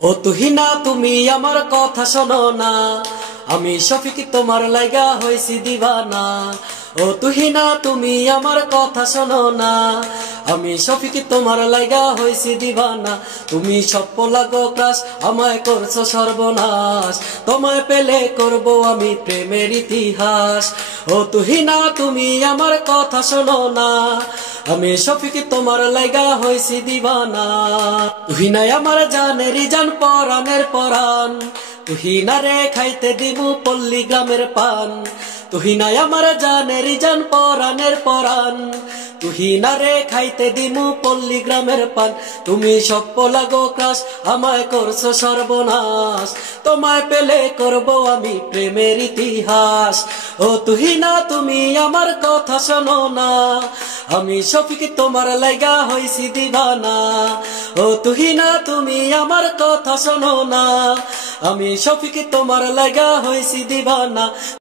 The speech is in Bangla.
ও তুহিনা তুমি আমার কথা শোনো না, আমি শফিক তোমার লাইগা হইছি দিবানা। ও তুহিনা তুমি আমার কথা শোনো না, আমি শফিক তোমার লাইগা হইছি দিবানা। তুমি সপ্প লাগো ক্রাশ, আমায় করছো সর্বনাশ, তোমায় পেলে করব আমি প্রেমের ইতিহাস। ও তুহিনা তুমি আমার কথা শোনো না, আমি শফিক তোমার লাইগা হইছি দিবানা। তুহিনাই আমার জানেরই জান, পরাণের পরাণ, তুহিনা রে খাইতে দিবু পল্লী গ্রামের পান। তুহিনাই আমার জানেরই জান, পরাণের পরাণ, তুহিনা রে খাইতে দিমু পল্লী গ্রামের পান। তুমি সপ্প লাগো ক্রাশ, আমায় করছো সর্বনাশ, তোমায় পেলে করব আমি প্রেমের ইতিহাস। ও তুহিনা তুমি আমার কথা শোনো না, আমি শফিক তোমার লাইগা হইছি দিবানা। ও তুহিনা তুমি আমার কথা শোনো না, আমি শফিক তোমার লাইগা হইছি দিবানা।